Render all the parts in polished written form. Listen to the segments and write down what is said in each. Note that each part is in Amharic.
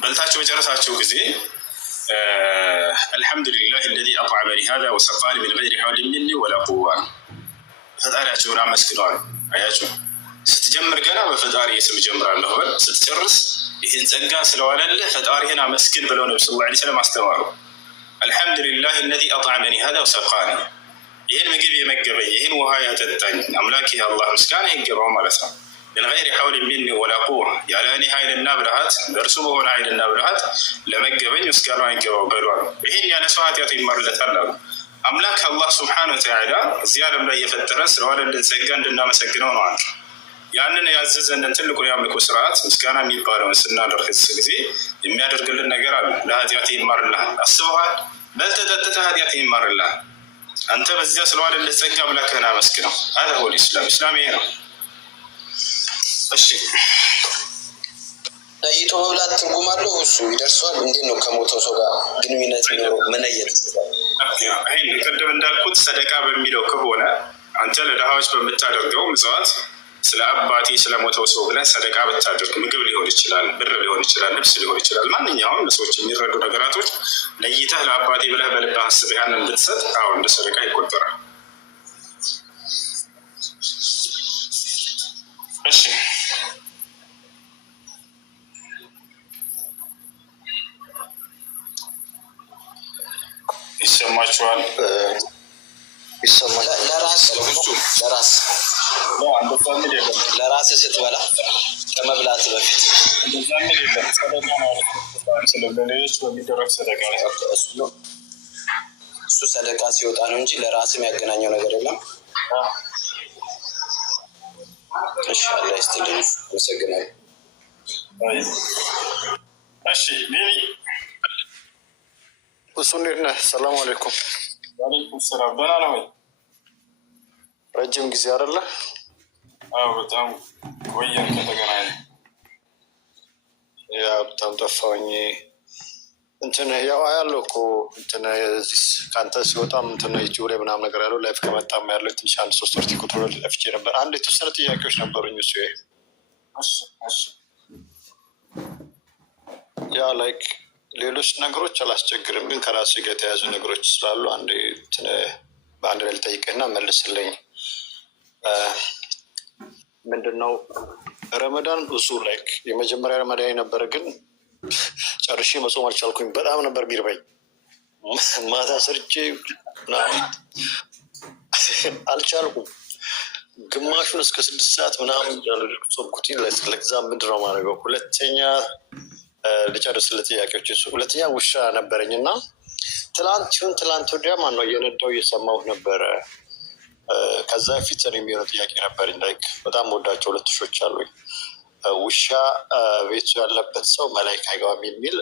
በልታችሁ በጨረሳችሁ ጊዜ አልሐምዱሊላህ الذي أطعمني هذا وسقاني من غير حول مني ولا قوة ፈጣሪያችሁን አመስግነዋል። አያችሁ፣ ስትጀምር ገና በፈጣሪ ስም ጀምራለሁ በል፣ ስትጨርስ ይህን ጸጋ ስለዋለልህ ፈጣሪህን አመስግን ብለው ነብዩ ሰለላሁ ዐለይሂ ወሰለም አስተማሩ። አልሐምዱሊላህ الذي أطعمني هذا وسقاني፣ ይህን ምግብ የመገበኝ ይህን ውሃ ያጠጣኝ አምላክ አላህ ምስጋና ይገባው ማለት ነው። من غير حول مني ولا قوة ያለ እኔ ኃይልና ብልሃት በእርሱ በሆነ ኃይልና ብልሃት ለመገበኝ ምስጋና ይገባው በሏል። ይህን ያነሳው ኃጢአቱ ይማርለታል አሉ። አምላክ አላህ ሱብሓነሁ ወተዓላ እዚህ ዓለም ላይ የፈጠረ ስለዋለልን ጸጋ እንድናመሰግነው ነው አሉ። ያንን ያዘዘንን ትልቁን የአምልኮ ስርዓት ምስጋና የሚባለውን ስናደርግ ጊዜ የሚያደርግልን ነገር አለ። ለኃጢአት ይማርልሃል። አስበዋል። በልተህ ጠጥተህ ኃጢአት ይማርልሃል። አንተ በዚያ ስለዋለልህ ጸጋ አምላክህን አመስግነው። هذا هو الإسلام። ኢስላም ይሄ ነው። እሺ፣ ነይቶ መብላት ትርጉም አለው? እሱ ይደርሷል? እንዴት ነው ከሞተው ሰው ጋር ግንኙነት ቢኖረው መነየት? ይሄን ቅድም እንዳልኩት ሰደቃ በሚለው ከሆነ አንተ ለድሃዎች በምታደርገው ምጽዋት ስለ አባቴ ስለሞተው ሰው ብለህ ሰደቃ ብታደርግ፣ ምግብ ሊሆን ይችላል፣ ብር ሊሆን ይችላል፣ ልብስ ሊሆን ይችላል፣ ማንኛውም ለሰዎች የሚረዱ ነገራቶች ለይተህ ለአባቴ ብለህ በልብህ አስበህ ያንን ብትሰጥ አሁን እንደ ሰደቃ ይቆጠራል። እሺ፣ ይሰማችኋል? ይሰማል። ለራስ ስትበላ ከመብላት በፊት እሱ ሰደቃ ሲወጣ ነው እንጂ ለራስም ያገናኘው ነገር የለም። እሺ፣ አላህ ይስጥልኝ። አመሰግናለሁ። እሺ፣ ቢቢ እሱ እንዴት ነህ? ሰላም አለይኩም። ወአለይኩም ሰላም። ደህና ነው ወይ? ረጅም ጊዜ አይደለ? አዎ፣ በጣም ቆየን ከተገናኘን። ያ በጣም ጠፋሁኝ። እንትን ያው አያለው እኮ እንትን እዚህ ከአንተ ሲወጣም እንትን ዩቲዩብ ላይ ምናምን ነገር ያለው ላይፍ ከመጣም ያለው ትንሽ 1-3 ወር ቲኮ ለፍቼ ነበር። አንድ የተወሰነ ጥያቄዎች ነበሩኝ። እሱ ያ ላይክ ሌሎች ነገሮች አላስቸግርም፣ ግን ከራሴ ጋር የተያዙ ነገሮች ስላሉ በአንድ ላይ ልጠይቅህና መልስልኝ። ምንድነው ረመዳን ብዙ ላይክ የመጀመሪያ ረመዳን የነበረ፣ ግን ጨርሼ መጾም አልቻልኩኝ። በጣም ነበር ቢርበኝ። ማታ ሰርቼ አልቻልኩም። ግማሹን እስከ 6 ሰዓት ምናምን ጾምኩት። ለዛ ምንድነው ማድረገው? ሁለተኛ ልጨርስልህ ጥያቄዎች። ሁለተኛ ውሻ ነበረኝ እና ትላንት ወዲያ ማነው እየነዳው እየሰማሁህ ነበረ። ከዛ በፊት የሚሆነው ጥያቄ ነበረኝ። ላይክ በጣም ወዳቸው 2 ውሾች አሉኝ። ውሻ ቤቱ ያለበት ሰው መላኢካ አይገባም የሚል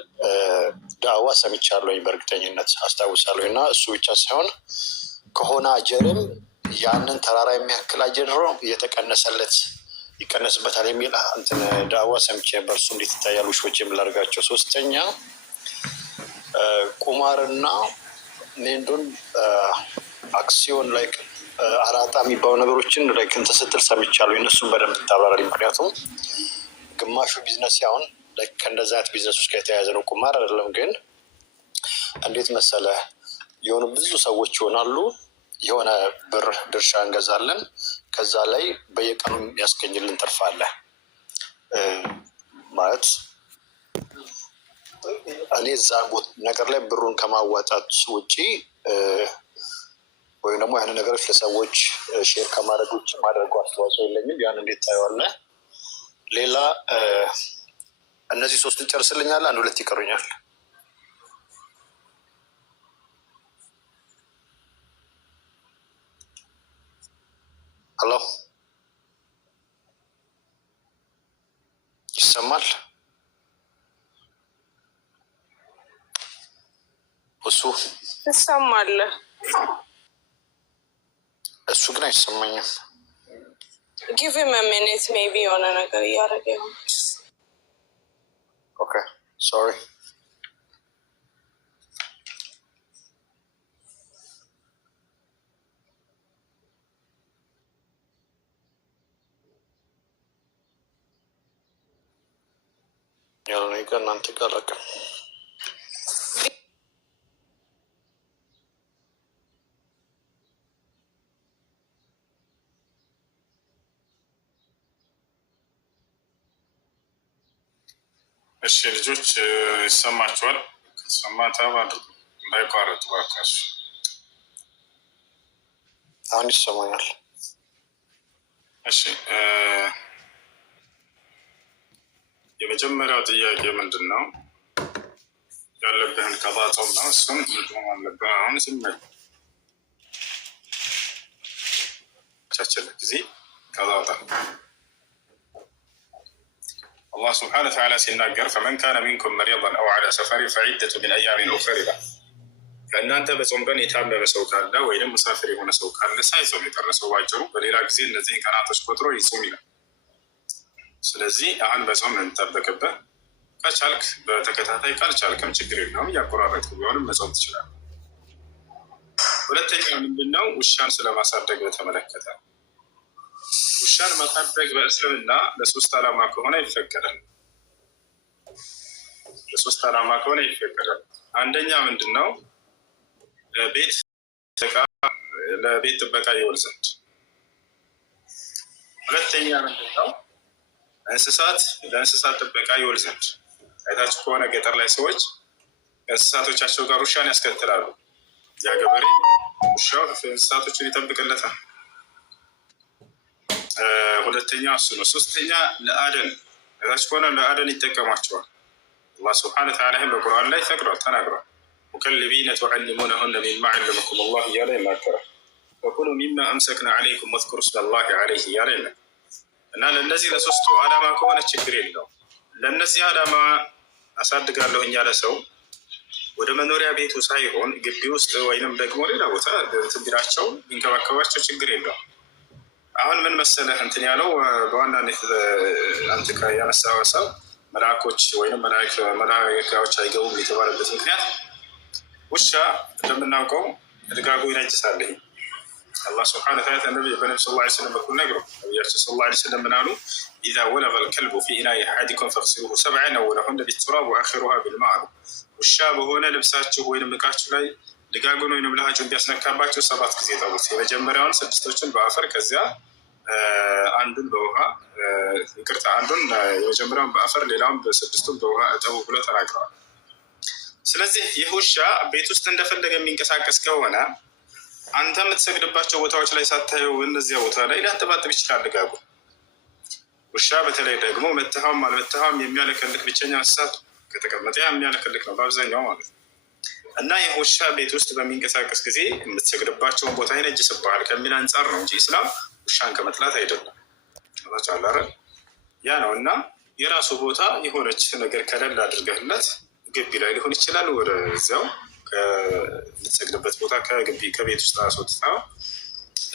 ዳዋ ሰምቻለሁኝ፣ በእርግጠኝነት አስታውሳለሁ። እና እሱ ብቻ ሳይሆን ከሆነ አጀርም ያንን ተራራ የሚያክል አጀር ነው እየተቀነሰለት ይቀነስበታል የሚል እንትን ዳዋ ሰምቼ ነበር። እሱ እንዴት ይታያል? ውሾች የምላደርጋቸው። ሶስተኛ ቁማርና ኔንዶን አክሲዮን ላይክ አራጣ የሚባሉ ነገሮችን ላይክ እንትን ስትል ሰምቻለሁ። እነሱን በደንብ ታብራራልኝ። ምክንያቱም ግማሹ ቢዝነስ ያሁን ላይክ ከእንደዚህ አይነት ቢዝነሶች ጋር የተያያዘ ነው፣ ቁማር አይደለም። ግን እንዴት መሰለህ የሆኑ ብዙ ሰዎች ይሆናሉ፣ የሆነ ብር ድርሻ እንገዛለን፣ ከዛ ላይ በየቀኑ ያስገኝልን ትርፍ አለ ማለት እኔ እዛ ነገር ላይ ብሩን ከማዋጣት ውጪ ወይም ደግሞ ያን ነገሮች ለሰዎች ሼር ከማድረግ ውጭ ማድረጉ አስተዋጽኦ የለኝም። ያን እንዴት ታየዋለህ? ሌላ እነዚህ 3ቱን ጨርስልኛል። 1-2 ይቀሩኛል። ሄሎ፣ ይሰማል? እሱ ትሰማለህ? እሱ ግን አይሰማኝም። ጊቭ ሂም አ ሚኒት ሜቢ የሆነ ነገር እያደረገ ይሆን። ኦኬ ሶሪ። ጋር እናንተ ጋር ለቀ እሺ ልጆች ይሰማችኋል? ሰማታ አድርጉ እንዳይቋረጥ ባካችሁ። አሁን ይሰማኛል። እሺ የመጀመሪያው ጥያቄ ምንድን ነው? ያለብህን ቀጣጾም ነው። እሱም ምድም አለብህ። አሁን ስመ ቻችለ ጊዜ ቀጣጣ አላህ ስብሓነ ወተዓላ ሲናገር ፈመን ካነ ሚንኩም መሪደን አው ዐላ ሰፈሪን ፈዒደቱ ሚን አያሚን ኡኸር ይላል። ከእናንተ በጾም ቀን የታመመ ሰው ካለ ወይም ሙሳፊር የሆነ ሰው ካለ ሳይጾም የቀረሰው ባጭሩ በሌላ ጊዜ እነዚህ ቀናቶች ቆጥሮ ይጾም ይላል። ስለዚህ አሁን በጾም እንጠበቅበት። ከቻልክ በተከታታይ ካልቻልክም ችግር የለውም፣ እያቆራረጥክ ቢሆንም መጾም ትችላለህ። ሁለተኛው ምንድነው? ውሻን ስለማሳደግ በተመለከተ ውሻን ማሳደግ በእስልምና ለሶስት ዓላማ ከሆነ ይፈቀዳል። ለሶስት ዓላማ ከሆነ ይፈቀዳል። አንደኛ ምንድነው? ለቤት ጥበቃ ይውል ዘንድ። ሁለተኛ ምንድነው? ለእንስሳት ጥበቃ ይውል ዘንድ። አይታችሁ ከሆነ ገጠር ላይ ሰዎች እንስሳቶቻቸው ጋር ውሻን ያስከትላሉ። ያ ገበሬ ውሻው እንስሳቶችን ይጠብቅለታል። ሁለተኛ እሱ ነው። ሶስተኛ ለአደን፣ አይታችሁ ከሆነ ለአደን ይጠቀሟቸዋል። አላህ ስብሐነ ወተዓላ በቁርአን ላይ ፈቅዷል፣ ተናግሯል። ሙከልቢነ ቱዐልሙነሁነ ሚማ ዐለመኩም ላህ እያለ ይናገራል። ወኩሉ ሚማ አምሰክና ዐለይኩም ወዝኩሩ ስመላሂ ዐለይህ እያለ ይናገራል። እና ለእነዚህ ለሶስቱ ዓላማ ከሆነ ችግር የለው። ለእነዚህ ዓላማ አሳድጋለሁ ያለ ሰው ወደ መኖሪያ ቤቱ ሳይሆን ግቢ ውስጥ ወይንም ደግሞ ሌላ ቦታ ትንቢራቸው ቢንከባከባቸው ችግር የለው። አሁን ምን መሰለህ እንትን ያለው በዋናነት አንተ ያነሳው ሀሳብ መላእኮች ወይም መላእክቶች አይገቡም የተባለበት ምክንያት ውሻ እንደምናውቀው ድጋጉ ይነጅሳል። አላህ ስብሐነ ወተዓላ በነብዩ ሰለላሁ ዐለይሂ ወሰለም በኩል ነግረው ነብያችን ሰለላሁ ዐለይሂ ወሰለም ምን አሉ? ኢዛ ወለገ ልከልቡ ፊ ኢናኢ አሐዲኩም ፈግሲሉሁ ሰብዐን አወለሁነ ቢቱራብ ወአኺሩሃ ቢልማእ አሉ። ውሻ በሆነ ልብሳችሁ ወይም ዕቃችሁ ላይ ድጋጉን ወይም ለሃጩን ቢያስነካባቸው 7 ጊዜ ጠቡት። የመጀመሪያውን 6ቶችን በአፈር ከዚያ አንዱን በውሃ ይቅርታ፣ አንዱን የመጀመሪያውን በአፈር ሌላውን በ6ቱን በውሃ እጠቡ ብሎ ተናግረዋል። ስለዚህ ይህ ውሻ ቤት ውስጥ እንደፈለገ የሚንቀሳቀስ ከሆነ አንተ የምትሰግድባቸው ቦታዎች ላይ ሳታየው እነዚያ ቦታ ላይ ሊያንጠባጥብ ይችላል ድጋጉ። ውሻ በተለይ ደግሞ መታሃም አልመታሃም የሚያለከልክ ብቸኛ እንስሳት ከተቀመጠ የሚያለከልክ ነው በአብዛኛው ማለት ነው። እና ይህ ውሻ ቤት ውስጥ በሚንቀሳቀስ ጊዜ የምትሰግድባቸውን ቦታ ይነጅስብሃል ከሚል አንጻር ነው እንጂ ኢስላም ውሻን ከመጥላት አይደለም። ቻላረ ያ ነው። እና የራሱ ቦታ የሆነች ነገር ከለል አድርገህለት ግቢ ላይ ሊሆን ይችላል ወደዚያው ከምትሰግድበት ቦታ ከቤት ውስጥ አስወጥተው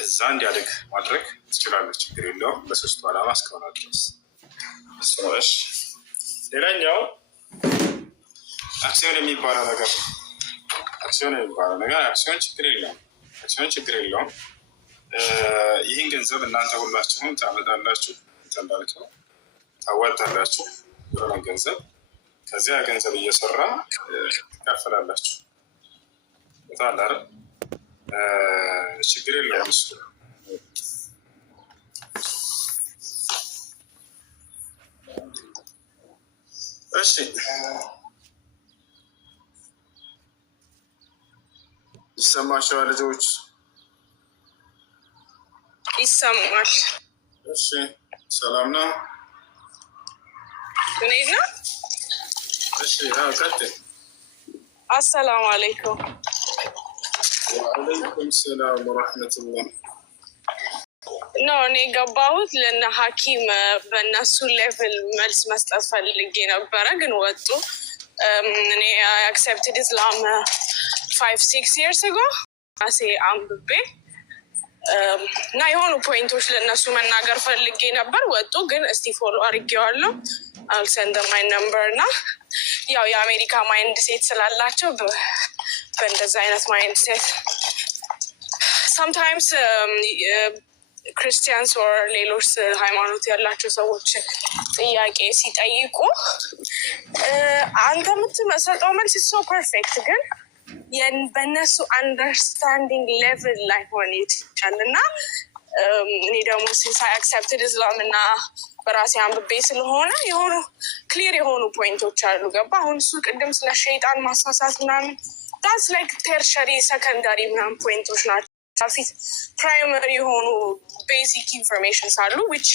እዛ እንዲያደግ ማድረግ ትችላለች። ችግር የለውም። በሶስቱ ዓላማ እስከሆነ ድረስ እሱ ነው። እሺ ሌላኛው አክሲዮን የሚባለው ነገር አክሲዮን ችግር የለውም። ይህን ገንዘብ እናንተ ሁላችሁም ታመጣላችሁ፣ እንዳልከው ታዋጣላችሁ የሆነ ገንዘብ። ከዚያ ገንዘብ እየሰራ ትካፈላላችሁ። ታላረ ችግር የለውም እሱ። እሺ ይሰማችኋል ልጆች? ይሰማል። እሺ ሰላም ነው? እንዴት ነው? እሺ ቀጥል። አሰላሙ አለይኩም። ወአለይኩም ሰላም ወረሕመቱላህ። እኔ የገባሁት ለእነ ሐኪም በእነሱ ሌቭል መልስ መስጠት ፈልጌ ነበረ፣ ግን ወጡ። እኔ አክሴፕትድ ኢስላም 5-6 years ago ራሴ አንብቤ እና የሆኑ ፖይንቶች ለእነሱ መናገር ፈልጌ ነበር፣ ወጡ። ግን እስቲ ፎሎ አድርጌዋለሁ። አልሰንደ ማይ ነምበር እና ያው የአሜሪካ ማይንድ ሴት ስላላቸው በእንደዛ አይነት ማይንድ ሴት sometimes ክርስቲያንስ ኦር ሌሎች ሃይማኖት ያላቸው ሰዎች ጥያቄ ሲጠይቁ አንተ የምትሰጠው መልስ ሶ ፐርፌክት፣ ግን በእነሱ አንደርስታንዲንግ ሌቭል ላይ ሆን ይችላል እና እኔ ደግሞ ሲንሳይ አክሰፕትድ እስላም እና በራሴ አንብቤ ስለሆነ የሆኑ ክሊር የሆኑ ፖይንቶች አሉ። ገባ? አሁን እሱ ቅድም ስለ ሸይጣን ማሳሳት ምናምን ዳስ ላይክ ቴርሸሪ ሰከንዳሪ ምናምን ፖይንቶች ናቸው። ፊት ፕራይመሪ የሆኑ ቤዚክ ኢንፎርሜሽንስ አሉ ዊች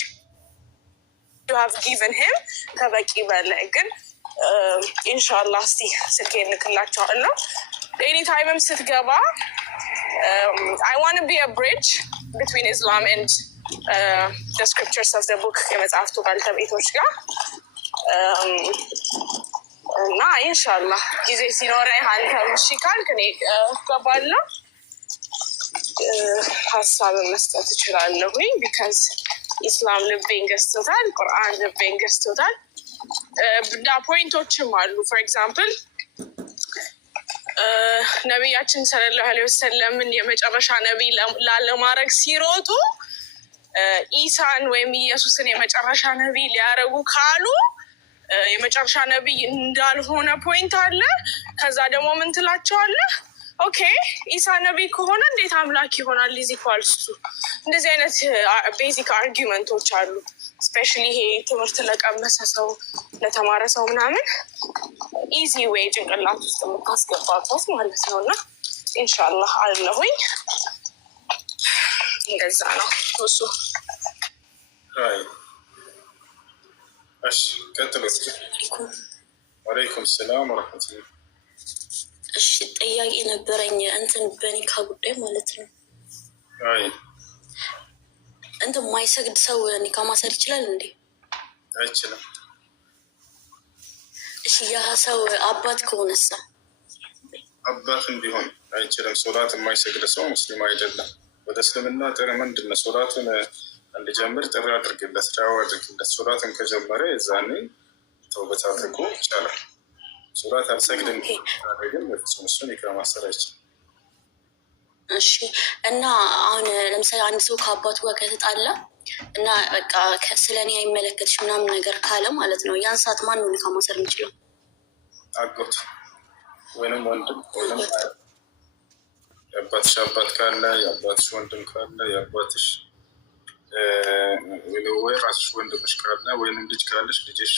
ዩ ሃቭ ጊቨን ሂም ከበቂ በላይ። ግን ኢንሻላህ እስቲ ስልክ ልክላቸዋለሁ። ኤኒ ታይምም ስትገባ I want to be a bridge between Islam and the scriptures of the book የመጽሐፍቱ ባልተቤቶች ጋር እና ኢንሻላህ ጊዜ ሲኖረኝ አንተ እሺ ካልክ እኔ እገባለሁ፣ ሀሳብን መስጠት እችላለሁኝ። ቢካዝ ኢስላም ልቤን ገዝቶታል፣ ቁርአን ልቤን ገዝቶታል። እና ፖይንቶችም አሉ። ፎር ኤግዛምፕል ነቢያችን ሰለላሁ ዐለይሂ ወሰለምን የመጨረሻ ነቢይ ላለማድረግ ሲሮጡ ኢሳን ወይም ኢየሱስን የመጨረሻ ነቢይ ሊያደርጉ ካሉ የመጨረሻ ነቢይ እንዳልሆነ ፖይንት አለ። ከዛ ደግሞ ምን ትላቸዋለህ? ኦኬ ኢሳ ነቢይ ከሆነ እንዴት አምላክ ይሆናል? ኢዝ ኢኳልስ ቱ እንደዚህ አይነት ቤዚክ አርጊመንቶች አሉ። ስፔሻሊ ይሄ ትምህርት ለቀመሰ ሰው ለተማረ ሰው ምናምን ኢዚ ዌይ ጭንቅላት ውስጥ የምታስገባበት ማለት ነው። እና ኢንሻላህ አለሁኝ እንደዛ ነው እሱ። እሺ ቀጥሎ። ወአለይኩም ሰላም ወረህመቱላህ። እሺ ጥያቄ ነበረኝ እንትን በኒካ ጉዳይ ማለት ነው። አይ እንትን ማይሰግድ ሰው ኒካ ማሰር ይችላል እንዴ? አይችልም። እሺ ያ ሰው አባት ከሆነሳ? አባትም ቢሆን አይችልም። ሶላት የማይሰግድ ሰው ሙስሊም አይደለም። ወደ እስልምና ጥሪ ምንድን ነው? ሶላትን እንዲጀምር ጥሪ አድርግለት፣ ዳዋ አድርግለት። ሶላትን ከጀመረ የዛኔ ተውበት አድርጎ ይቻላል። ሶላት አልሰግድም ግን በፍጹም እሱን ኒካ ማሰር አይችልም። እሺ እና አሁን ለምሳሌ አንድ ሰው ከአባቱ ጋር ከተጣላ እና በቃ ስለ እኔ አይመለከትሽ ምናምን ነገር ካለ ማለት ነው፣ ያን ሰዓት ማን ነው ኒካ ማሰር የሚችለው? አጎት ወይንም ወንድም ወይንም የአባትሽ አባት ካለ፣ የአባትሽ ወንድም ካለ፣ የአባትሽ ወይ ራስሽ ወንድምሽ ካለ፣ ወይንም ልጅ ካለሽ ልጅሽ፣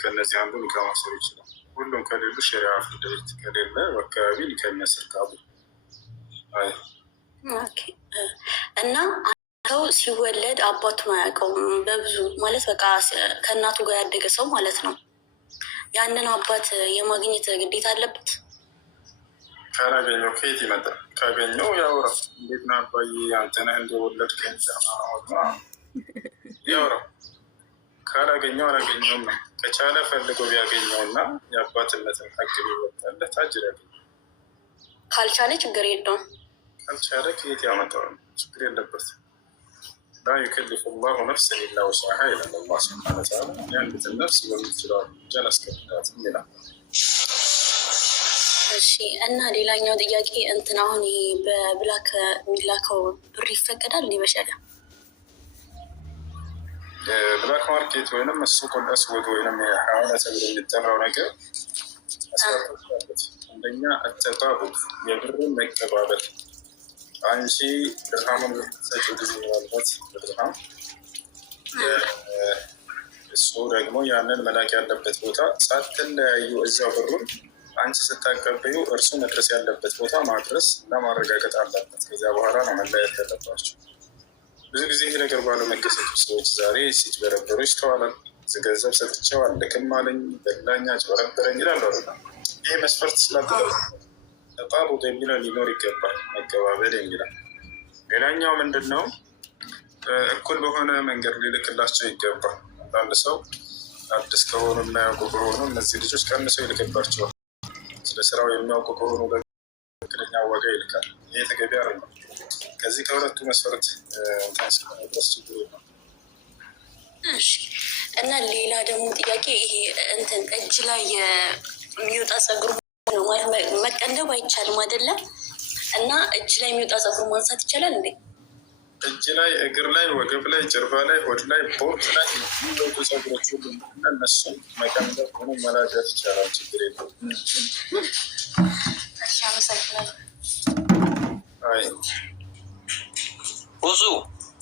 ከነዚህ አንዱ ኒካ ማሰር ይችላል። ሁሉም ከሌሉ ሸሪዓ ፍርድ ቤት ከሌለ በአካባቢ ኒካ የሚያስር ካሉ እና ሰው ሲወለድ አባቱን አያውቀውም በብዙ ማለት በቃ ከእናቱ ጋር ያደገ ሰው ማለት ነው። ያንን አባት የማግኘት ግዴታ አለበት። ካላገኘው ከየት ይመጣል? ካገኘው ያውራ። እንዴት ነው አባዬ አንተ ነህ እንደወለድከኝ ያውራ። ካላገኘው አላገኘውም ነው። ከቻለ ፈልጎ ቢያገኘውና የአባትነትን ሀቅ ቢወጣለት አጅር ያገኘ። ካልቻለ ችግር የለውም። ካልቻለ ከየት ያመጣዋል? ችግር የለበት። ላ ዩከሊፉ ላሁ ነፍሰን ኢላ ውስዐሃ ይላል አላህ ሱብሓነሁ ወተዓላ። የአንዲትን ነፍስ በምትችለው እርምጃ አላስገድዳትም ይላል። እሺ እና ሌላኛው ጥያቄ እንትን አሁን ይሄ በብላክ የሚላከው ብር ይፈቀዳል እንዲህ በሸሪዓ? ብላክ ማርኬት ወይንም ሱቅ አስወድ ወይንም ሐዋላ ተብሎ የሚጠራው ነገር አስፈላጊ። አንደኛ አተጣቡብ የብርን መቀባበል። አንቺ ድርሃምን ሰጪው ጊዜ ያለበት ድርሃም እሱ ደግሞ ያንን መላክ ያለበት ቦታ ሳትለያዩ እዚያው ብሩን አንቺ ስታቀበዩ እርሱ መድረስ ያለበት ቦታ ማድረስ እና ማረጋገጥ አለበት። ከዚያ በኋላ ነው መለያየት ያለባቸው። ብዙ ጊዜ ይህ ነገር ባለመገሰቱ ሰዎች ዛሬ ሲጭበረበሩ ይስተዋላል። ገንዘብ ሰጥቼው አልልክም አለኝ፣ በላኝ፣ አጭበረበረኝ ይላሉ። ይህ መስፈርት ተጣቡጥ የሚለው ሊኖር ይገባል፣ መቀባበል የሚለው። ሌላኛው ምንድን ነው? እኩል በሆነ መንገድ ሊልክላቸው ይገባል። አንዳንድ ሰው አዲስ ከሆኑ የማያውቁ ከሆኑ እነዚህ ልጆች ቀንሰው ይልክባቸዋል። ስለ ስራው የሚያውቁ ከሆኑ በትክክለኛ ዋጋ ይልካል። ይሄ ተገቢ አይደለም። ከዚህ ከሁለቱ መስፈርት ድረስ ችግር ነው። እና ሌላ ደግሞ ጥያቄ ይሄ እንትን እጅ ላይ የሚወጣ ጸጉር ነው ማለት መቀንደብ አይቻልም አይደለም? እና እጅ ላይ የሚወጣ ጸጉር ማንሳት ይቻላል እንዴ? እጅ ላይ፣ እግር ላይ፣ ወገብ ላይ፣ ጀርባ ላይ፣ ሆድ ላይ፣ ቦርድ ላይ የሚወጡ ጸጉሮች ሁሉ እና እነሱን መቀንበር ሆነ መላጨት ይቻላል። ችግር የለውም። አመሰግናለሁ። ብዙ